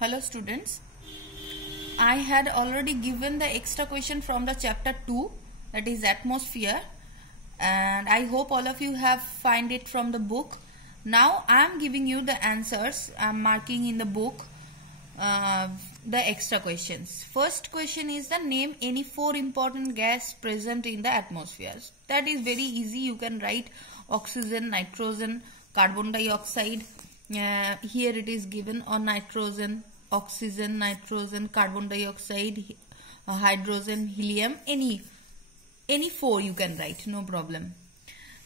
Hello students, I had already given the extra question from the chapter 2, that is atmosphere, and I hope all of you have find it from the book. Now I am giving you the answers. I am marking in the book the extra questions. First question is the name any 4 important gas present in the atmosphere. That is very easy. You can write oxygen, nitrogen, carbon dioxide. Here it is given on nitrogen, oxygen, nitrogen, carbon dioxide, hydrogen, helium, any 4 you can write, no problem.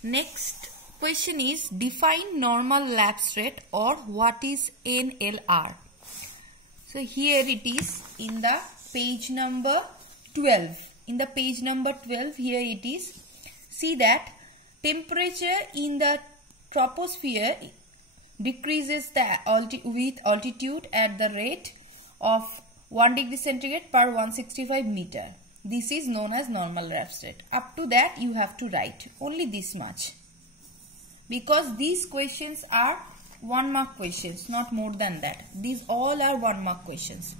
Next question is define normal lapse rate or what is NLR. So here it is in the page number 12. In the page number 12 here it is. See that temperature in the troposphere decreases with altitude at the rate of 1 degree centigrade per 165 meter. This is known as normal lapse rate. Up to that you have to write only this much, because these questions are 1 mark questions, not more than that. These all are 1 mark questions.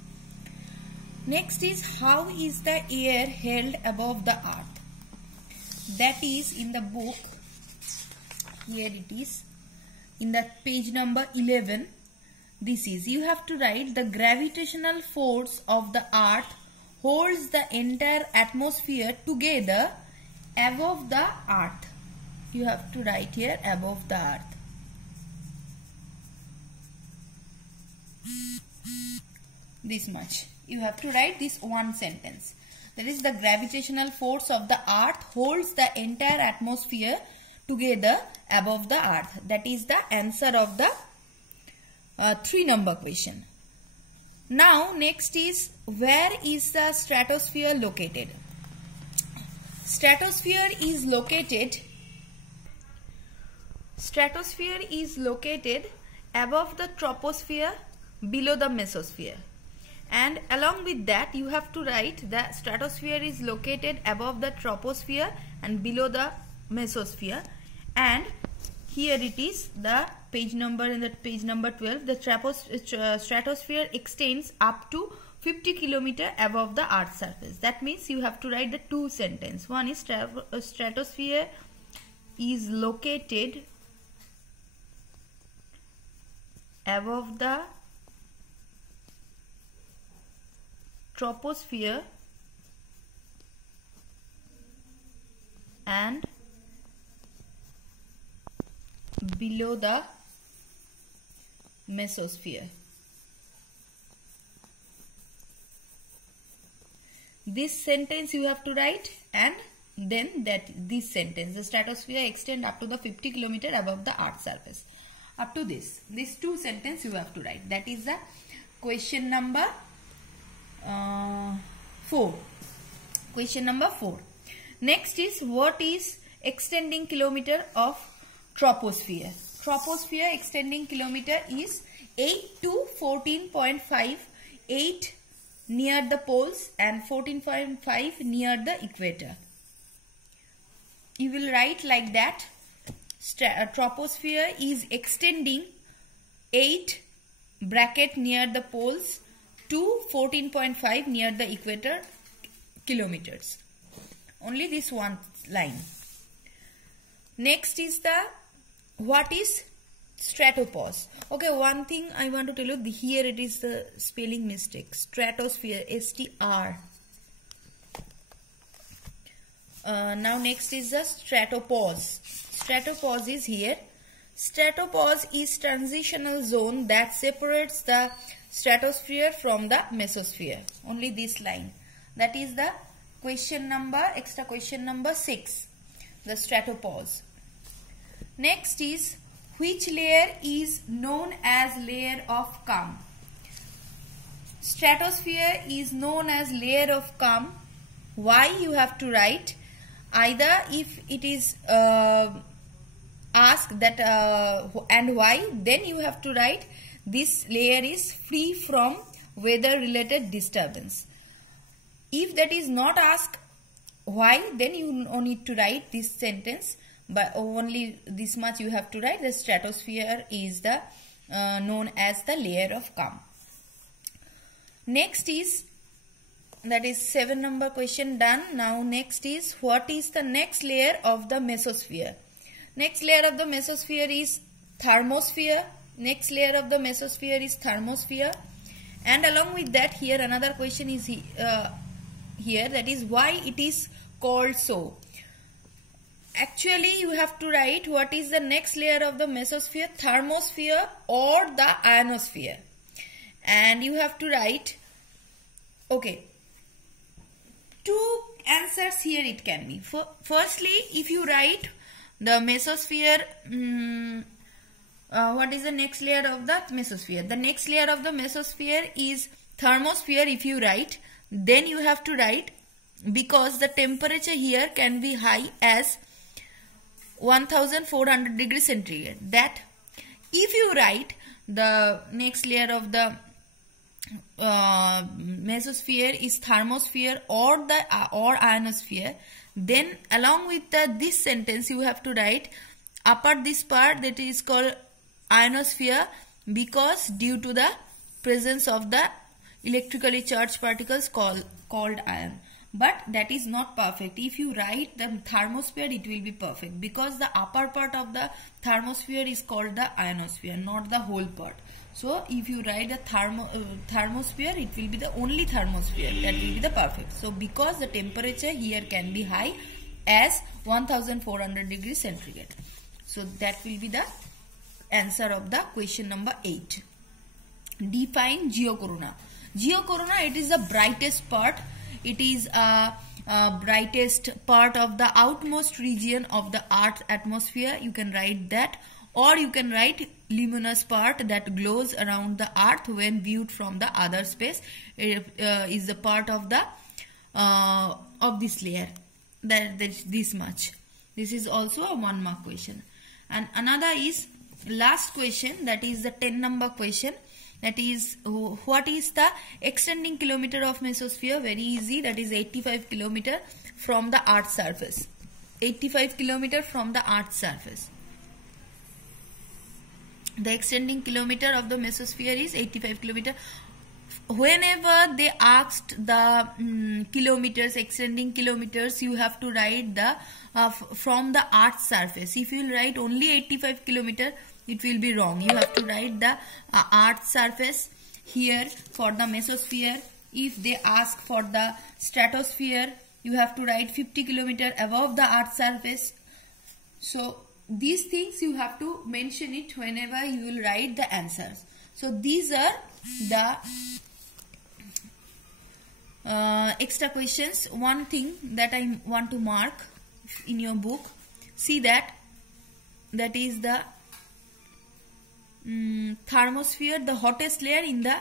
Next is how is the air held above the earth. That is in the book. Here it is. In the page number 11, this is, you have to write the gravitational force of the earth holds the entire atmosphere together above the earth. You have to write here above the earth. This much. You have to write this one sentence. That is the gravitational force of the earth holds the entire atmosphere together above the earth. That is the answer of the 3 number question. Now next is where is the stratosphere located? Stratosphere is located above the troposphere, below the mesosphere. And along with that you have to write the stratosphere is located above the troposphere and below the mesosphere. And here it is the page number, in the page number 12, the stratosphere extends up to 50 km above the earth's surface. That means you have to write the 2 sentences. One is stratosphere is located above the troposphere and below the mesosphere. This sentence you have to write, and then this sentence, the stratosphere extends up to the 50 km above the earth's surface. Up to these 2 sentences you have to write. That is the question number 4. Question number 4. Next is what is extending kilometer of troposphere. Troposphere extending kilometer is 8 to 14.5, 8 near the poles and 14.5 near the equator. You will write like that. Troposphere is extending 8 bracket near the poles to 14.5 near the equator kilometers. Only this one line. Next is the what is stratopause. Okay, one thing I want to tell you, here it is the spelling mistake. Stratosphere, STR. Now next is the stratopause. Stratopause is here. Stratopause is transitional zone that separates the stratosphere from the mesosphere. Only this line. That is the question number, extra question number 6. The stratopause. Next is which layer is known as layer of calm. Stratosphere is known as layer of calm. Why you have to write? Either if it is asked that and why, then you have to write this layer is free from weather related disturbance. If that is not asked why, then you no need to write this sentence, but only this much you have to write. The stratosphere is the known as the layer of calm. Next is, that is 7 number question done. Now next is, what is the next layer of the mesosphere? Next layer of the mesosphere is thermosphere. Next layer of the mesosphere is thermosphere. And along with that, here another question is here, that is why it is called so. Actually, you have to write what is the next layer of the mesosphere, thermosphere or the ionosphere. And you have to write, okay, two answers here it can be. Firstly, if you write the mesosphere, what is the next layer of the mesosphere? The next layer of the mesosphere is thermosphere. If you write, then you have to write, because the temperature here can be high as 1400 degrees centigrade. That if you write the next layer of the mesosphere is thermosphere or ionosphere, then along with this sentence you have to write upper this part, that is called ionosphere, because due to the presence of the electrically charged particles called ion. But that is not perfect. If you write the thermosphere, it will be perfect, because the upper part of the thermosphere is called the ionosphere, not the whole part. So if you write the thermosphere, it will be the only thermosphere, that will be the perfect. So because the temperature here can be high as 1400 degrees centigrade. So that will be the answer of the question number 8. Define geocorona. Geocorona, it is the brightest part. It is brightest part of the outmost region of the Earth's atmosphere. You can write that, or you can write luminous part that glows around the Earth when viewed from the other space. It is the part of the of this layer. That is this much. This is also a 1 mark question. And another is last question, that is the 10 number question. That is, what is the extending kilometer of mesosphere? Very easy, that is 85 kilometer from the Earth's surface. 85 kilometer from the Earth's surface. The extending kilometer of the mesosphere is 85 kilometer. Whenever they asked the kilometers, extending kilometers, you have to write the from the Earth's surface. If you will write only 85 kilometer, it will be wrong. You have to write the Earth's surface here for the mesosphere. If they ask for the stratosphere, you have to write 50 kilometer above the Earth's surface. So these things you have to mention it whenever you will write the answers. So these are the extra questions. One thing that I want to mark in your book, see that is the thermosphere, the hottest layer in the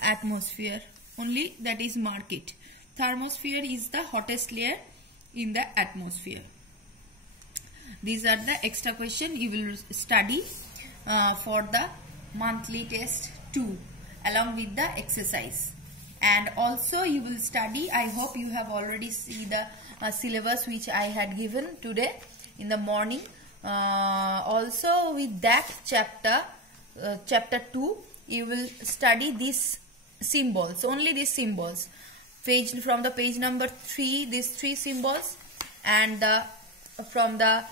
atmosphere. Only that is mark it. Thermosphere is the hottest layer in the atmosphere. These are the extra question you will study for the monthly test 2 along with the exercise. And also you will study, I hope you have already seen the syllabus which I had given today in the morning. Also with that chapter 2, you will study these symbols, only these symbols. From the page number 3, these 3 symbols, and from the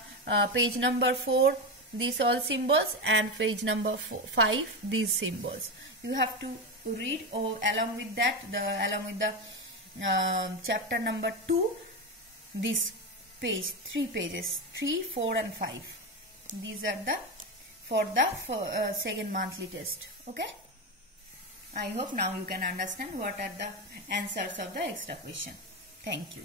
page number 4, these all symbols, and page number 5, these symbols. You have to read, along with that, along with the chapter number 2, this page, 3 pages, 3, 4 and 5. These are the for the second monthly test. Okay, I hope now you can understand what are the answers of the extra question. Thank you.